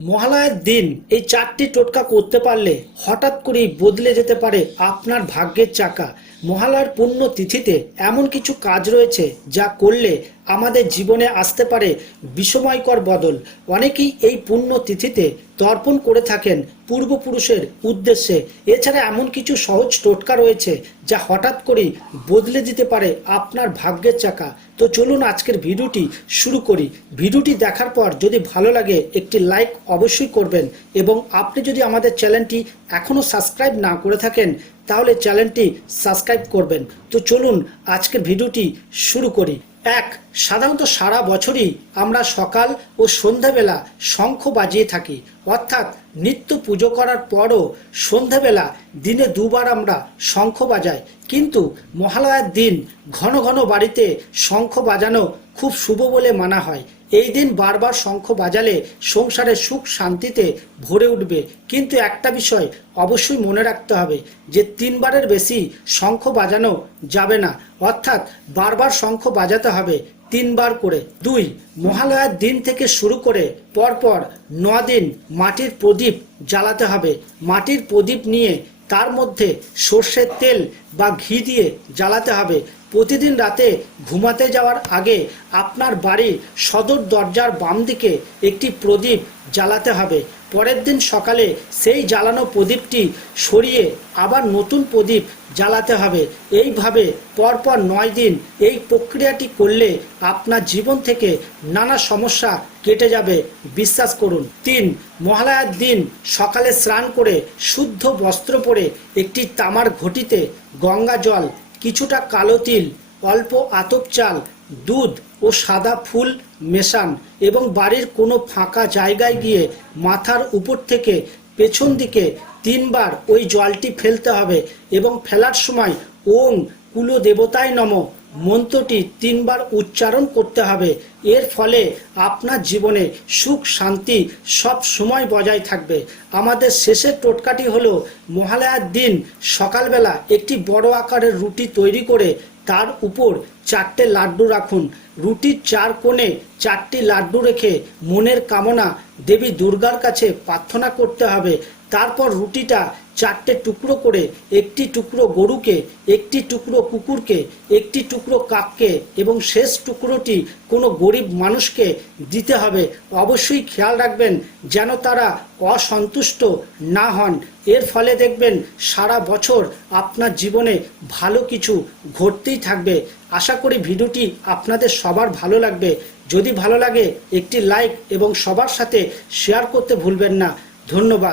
মহালয়ার দিন এই চারটি টোটকা করতে পারলে হঠাৎ করেই বদলে যেতে পারে আপনার ভাগ্যের চাকা। মহালয়ার পুণ্য তিথিতে এমন কিছু কাজ রয়েছে যা করলে আমাদের জীবনে আসতে পারে বিস্ময়কর বদল। অনেকেই এই পুণ্য তিথিতে তর্পণ করে থাকেন পূর্বপুরুষের উদ্দেশ্যে। এছাড়া এমন কিছু সহজ টোটকা রয়েছে যা হঠাৎ করেই বদলে দিতে পারে আপনার ভাগ্যের চাকা। তো চলুন আজকের ভিডিওটি শুরু করি। ভিডিওটি দেখার পর যদি ভালো লাগে একটি লাইক অবশ্যই করবেন, এবং আপনি যদি আমাদের চ্যানেলটি এখনও সাবস্ক্রাইব না করে থাকেন তাহলে চ্যানেলটি সাবস্ক্রাইব করবেন। তো চলুন আজকের ভিডিওটি শুরু করি। সাধারণত সারা বছরই আমরা সকাল ও সন্ধ্যাবেলা শঙ্খ বাজিয়ে থাকি, অর্থাৎ নিত্য পুজো করার পরও সন্ধ্যাবেলা দিনে দুবার আমরা শঙ্খ বাজাই। কিন্তু মহালয়ার দিন ঘন ঘন বাড়িতে শঙ্খ বাজানো খুব শুভ বলে মানা হয়। এই দিন বারবার শঙ্খ বাজালে সংসারে সুখ শান্তিতে ভরে উঠবে। কিন্তু একটা বিষয় অবশ্যই মনে রাখতে হবে যে 3 বারের বেশি শঙ্খ বাজানো যাবে না, অর্থাৎ বারবার শঙ্খ বাজাতে হবে 3 বার করে। 2, মহালয়ার দিন থেকে শুরু করে পরপর 9 দিন মাটির প্রদীপ জ্বালাতে হবে। মাটির প্রদীপ নিয়ে তার মধ্যে সর্ষের তেল বা ঘি দিয়ে জ্বালাতে হবে। প্রতিদিন রাতে ঘুমাতে যাওয়ার আগে আপনার বাড়ির সদর দরজার বাম দিকে একটি প্রদীপ জ্বালাতে হবে। পরের দিন সকালে সেই জ্বালানো প্রদীপটি সরিয়ে আবার নতুন প্রদীপ জ্বালাতে হবে। এইভাবে পরপর 9 দিন এই প্রক্রিয়াটি করলে আপনার জীবন থেকে নানা সমস্যা কেটে যাবে, বিশ্বাস করুন। 3, মহালয়ার দিন সকালে স্নান করে শুদ্ধ বস্ত্র পরে একটি তামার ঘটিতে গঙ্গা জল, কিছুটা কালো তিল, অল্প আতপ চাল, দুধ ও সাদা ফুল মেশান এবং বাড়ির কোনো ফাঁকা জায়গায় গিয়ে মাথার উপর থেকে পেছন দিকে 3 বার ওই জলটি ফেলতে হবে, এবং ফেলার সময় ওং কুল দেবতায় নমঃ মন্ত্রটি 3 বার উচ্চারণ করতে হবে। এর ফলে আপনার জীবনে সুখ শান্তি সব সময় বজায় থাকবে। আমাদের শেষের টোটকাটি হলো, মহালয়ার দিন সকালবেলা একটি বড় আকারের রুটি তৈরি করে তার উপর 4টে লাড্ডু রাখুন। রুটির 4 কোণে 4টি লাড্ডু রেখে মনের কামনা দেবী দুর্গার কাছে প্রার্থনা করতে হবে। তারপর রুটিটা 4টে টুকরো করে, একটি টুকরো গরুকে, একটি টুকরো কুকুরকে, একটি টুকরো কাককে এবং শেষ টুকরোটি কোনো গরিব মানুষকে দিতে হবে। অবশ্যই খেয়াল রাখবেন যেন তারা অসন্তুষ্ট না হন। এর ফলে দেখবেন সারা বছর আপনার জীবনে ভালো কিছু ঘটতেই থাকবে। আশা করি ভিডিওটি আপনাদের সবার ভালো লাগবে। যদি ভালো লাগে একটি লাইক এবং সবার সাথে শেয়ার করতে ভুলবেন না। ধন্যবাদ।